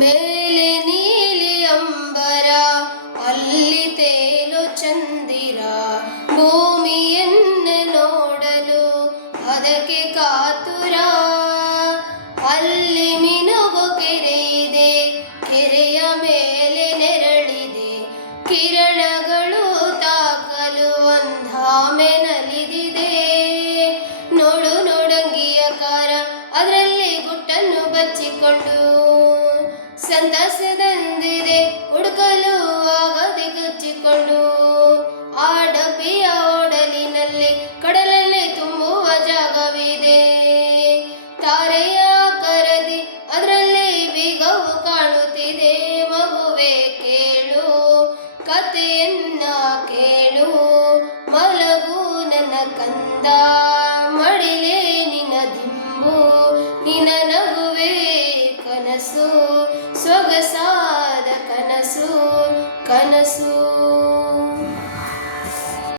ಮೇಲೆ ನೀಲಿ ಅಂಬರ, ಅಲ್ಲಿ ತೇಲು ಚಂದಿರ, ಭೂಮಿಯನ್ನು ನೋಡಲು ಅದಕ್ಕೆ ಕಾತುರ. ಅಲ್ಲಿ ಮಿನುಗು ಕೆರೆ ಇದೆ, ಕೆರೆಯ ಮೇಲೆ ನೆರಳಿದೆ, ಕಿರಣಗಳು ತಾಕಲು ಒಂದಾಮೆ ನಲಿದಿದೆ. ನೋಡು ನೋಡಂಗಿಯ ಕಾರ, ಅದರಲ್ಲಿ ಗುಟ್ಟನ್ನು ಬಚ್ಚಿಕೊಂಡು ಸಂತಸದಂದಿದೆ, ಹುಡುಕಲು ಆಗದೆ ಕಚ್ಚಿಕೊಂಡು. ಆ ಡಬ್ಬಿಯ ಒಡಲಿನಲ್ಲಿ ಕಡಲಲ್ಲಿ ತುಂಬುವ ಜಾಗವಿದೆ, ತಾರೆಯ ಕರದಿ ಅದರಲ್ಲಿ ಬೀಗವು ಕಾಣುತ್ತಿದೆ. ಮಗುವೆ ಕೇಳು, ಕಥೆಯನ್ನ ಕೇಳು, ಮಲಗು ನನ್ನ ಕಂದ, ಮಡಿಲೇ ನಿನ್ನ ದಿಂಬು, ನಿನ್ನ ನಗುವೆ ಕನಸು, ಸೊಗಸಾದ ಕನಸು ಕನಸು.